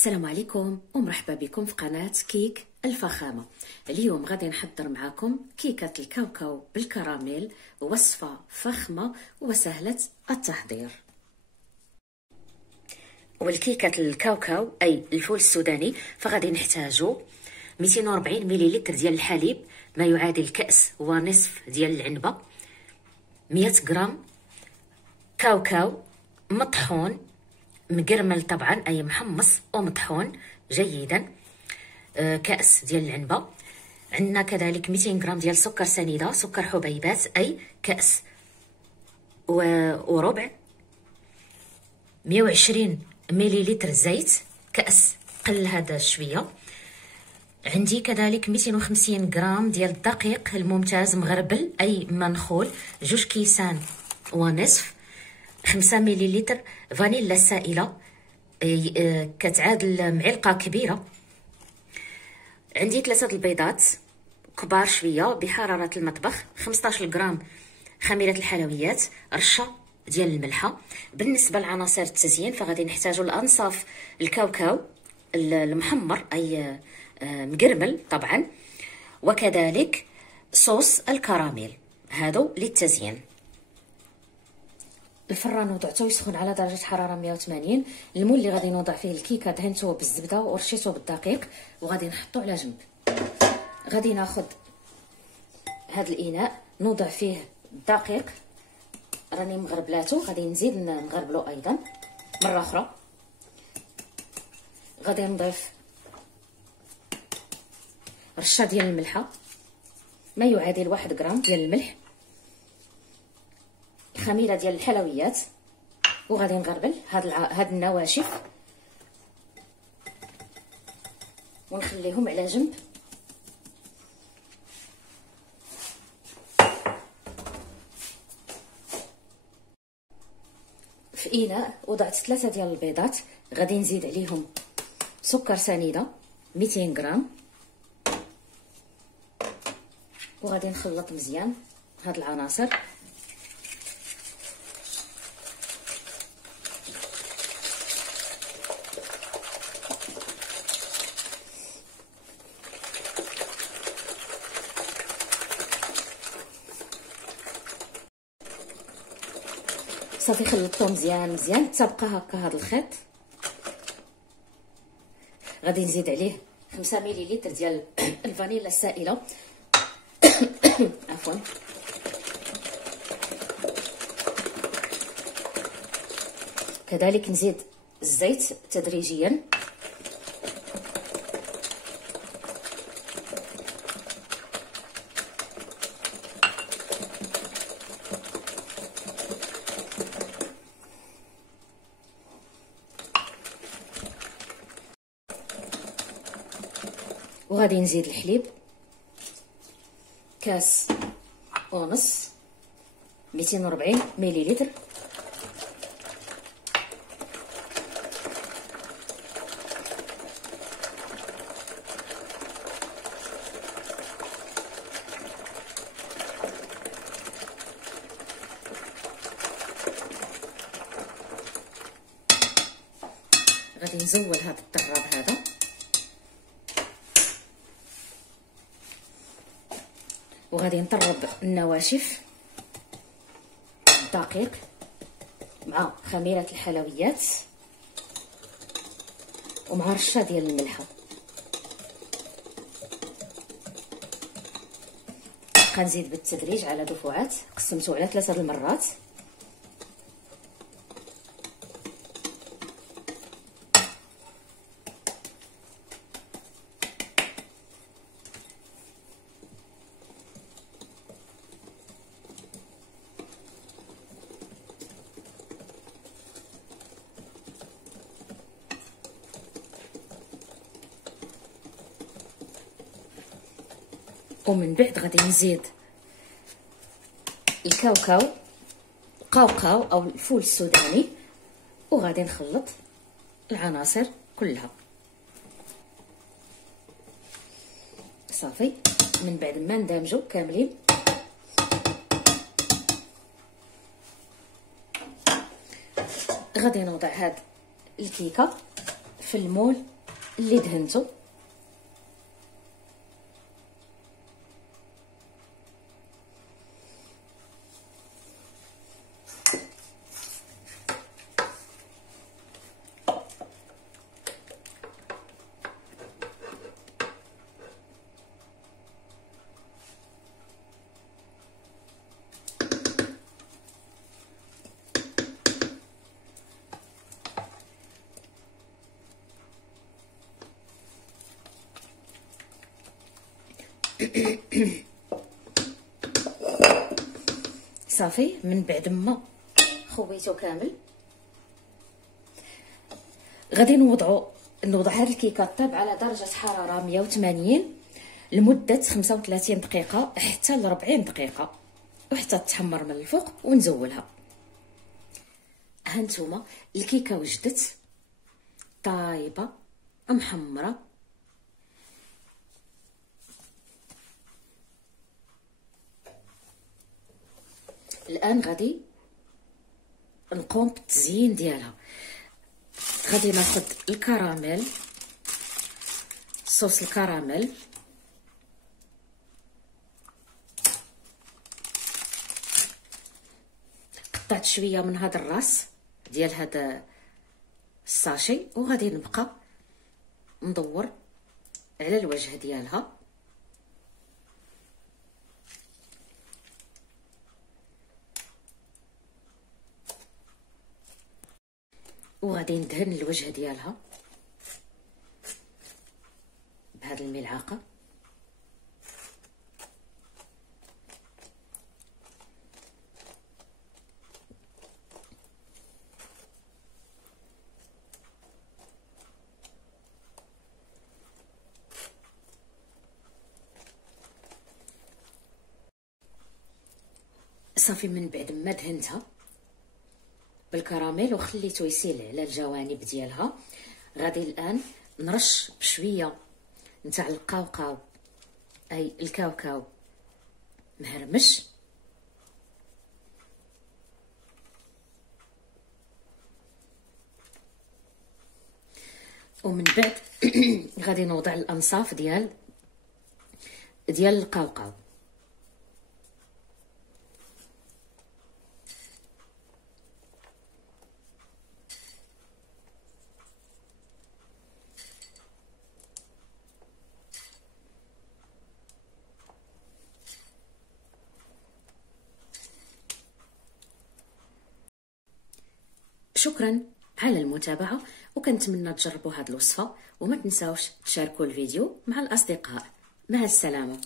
السلام عليكم ومرحبا بكم في قناة كيك الفخامة. اليوم غادي نحضر معكم كيكة الكاوكاو بالكراميل، وصفة فخمة وسهلة التحضير. والكيكة الكاوكاو أي الفول السوداني فغادي نحتاجو 240 مليلتر ديال الحليب، ما يعادل كأس ونصف ديال العنبة، 100 غرام كاوكاو مطحون مقرمل طبعا أي محمص ومطحون جيدا، كأس ديال العنبة. عندنا كذلك 200 غرام ديال سكر سنيدة، سكر حبيبات أي كأس وربع، 120 مليلتر زيت، كأس قل هذا شوية. عندي كذلك 250 غرام ديال الدقيق الممتاز مغربل أي منخول، 2 كيسان ونصف، 5 مليلتر فانيلا سائلة كتعادل معلقة كبيرة. عندي 3 البيضات كبار شوية بحرارة المطبخ، 15 غرام خميرة الحلويات، رشة ديال الملحة. بالنسبة لعناصر التزيين فغادي نحتاجو الأنصاف الكاوكاو المحمر أي مقرمل طبعا، وكذلك صوص الكراميل، هادو للتزيين. الفران وضعته يسخن على درجة حرارة 180. المول اللي غادي نوضع فيه الكيكة دهنته بالزبدة ورشيته بالدقيق وغادي نحطو على جنب. غادي ناخد هاد الإناء نوضع فيه الدقيق، راني مغربلاتو، غادي نزيد نغربلو أيضا مرة أخرى. غادي نضيف رشة ديال الملحة ما يعادل 1 غرام ديال الملح، خميرة ديال الحلويات، وغادي نغربل هاد النواشف ونخليهم على جنب. في إناء وضعت 3 ديال البيضات، غادي نزيد عليهم سكر سنيدة 200 غرام، وغادي نخلط مزيان هاد العناصر. صافي خلطته مزيان تبقى هكا هذا الخيط. غادي نزيد عليه 5 مليلتر ديال الفانيلا السائله عفوا، كذلك نزيد الزيت تدريجيا. وغادي نزيد الحليب كاس ونص، 240 مليلتر. غادي نزول هذا الطراب هذا، وغادي نطرب النواشف، الدقيق مع خميرة الحلويات ومع رشة ديال الملحة. غنزيد بالتدريج على دفعات، قسمته على 3 المرات. ومن بعد غادي نزيد القاوقاو او الفول السوداني، وغادي نخلط العناصر كلها. صافي من بعد ما ندمجو كاملين غادي نوضع هاد الكيكه في المول اللي دهنته. صافي من بعد ما خويته كامل غادي نوضع هاد الكيكه طيب على درجه حراره 180 لمده 35 دقيقه حتى ل 40 دقيقه وحتى تحمر من الفوق ونزولها. هانتوما الكيكه وجدت طايبه محمره. الان غادي نقوم بالتزيين ديالها. غادي ناخذ الكراميل، صوص الكراميل، قطعت شويه من هذا الراس ديال هذا الساشي وغادي نبقى ندور على الوجه ديالها. وغادي ندهن الوجه ديالها بهذه الملعقه. صافي من بعد ما دهنتها بالكراميل وخليته يسيل على الجوانب ديالها، غادي الان نرش بشويه نتاع القاوقاو اي الكاوكاو مهرمش، ومن بعد غادي نوضع الانصاف ديال القاوقاو. شكرا على المتابعة، وكنتمنى تجربوا هذه الوصفة وما تنساوش تشاركوا الفيديو مع الأصدقاء. مع السلامة.